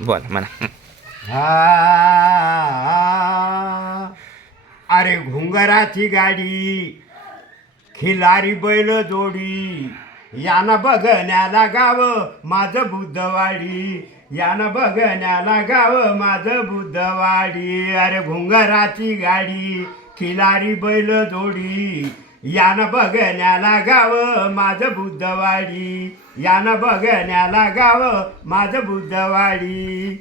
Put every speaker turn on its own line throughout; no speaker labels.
बोल म्हणा. हा.
अरे घुंगराची गाडी खिलारी बैल जोडी यानं बघण्याला गाव माझं बुद्धवाडी यानं बघण्याला गाव माझं बुद्धवाडी. अरे घुंगराची गाडी खिलारी बैल जोडी यानं बघण्याला गाव माझं बुद्धवाडी. यानं बघण्याला गाव माझं बुद्धवाडी.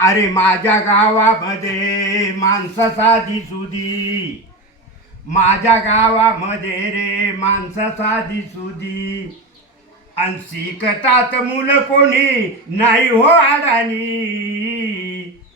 अरे माझ्या गावामध्ये माणसं साधी सुदी माझ्या गावामध्ये रे माणसं साधी सुदी आणि शिकतात मुलं कोणी नाही हो आडानी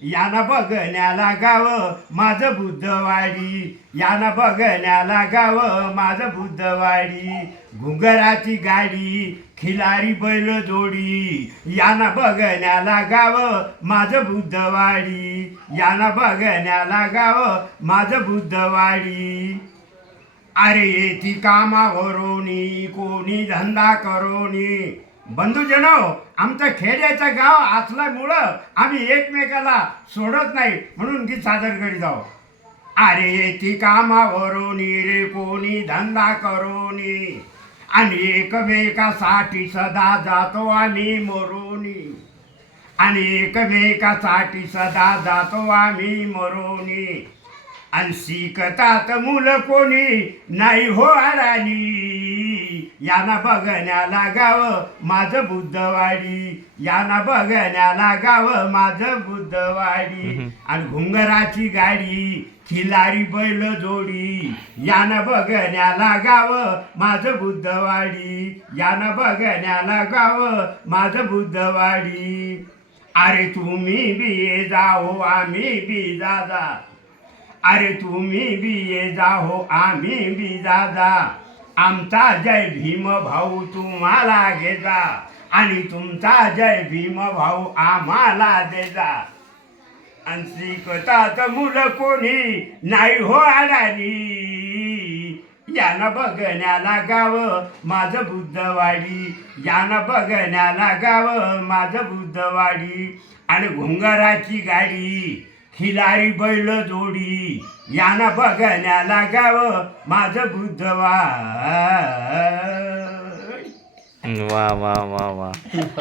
यानं बघण्याला गाव माझं बुद्धवाडी. यानं बघण्याला गाव माझं बुद्धवाडी. घुंगराची गाडी खिलारी बैल जोडी. यानं बघण्याला गाव माझं बुद्धवाडी. यानं बघण्याला गाव माझं बुद्धवाडी. अरे येती कामावरोनी कोणी धंदा करोनी. बंधुजन आमचं खेड्याचं गाव असल्यामुळं आम्ही एकमेकाला सोडत नाही म्हणून गीत सादर करीत आहोत. अरे ती कामावरून रे कोणी धंदा करोनी आणि एकमेकासाठी सदा जातो आम्ही मरोनी आणि एकमेकासाठी सदा जातो आम्ही मरोनी आणि शिकतात मुलं कोणी नाही हो अडाणी यांना बघण्याला गाव माझं बुद्धवाडी. यांना बघण्याला गाव माझं बुद्धवाडी. आणि घुंगराची गाडी खिलारी बैल जोडी. यानं बघण्याला गाव माझं बुद्धवाडी. यानं बघण्याला गाव माझं बुद्धवाडी. अरे तुम्ही बी ये जाओ आम्ही बी दादा. अरे तुम्ही बी ये जाहो आम्ही बी दादा. आमचा जय भीम भाऊ तुम्हाला घेजा आणि तुमचा जय भीम भाऊ आम्हाला देजा. आणि शिकतात मुलं कोणी नाही हो अडाणी. यानं बघण्याला गाव माझं बुद्धवाडी. यानं बघण्याला गाव माझं बुद्धवाडी. आणि घुंगराची गाडी. खिलारी बैल जोडी यांना बघण्याला गाव माझं बुद्ध
वा वा वा वा.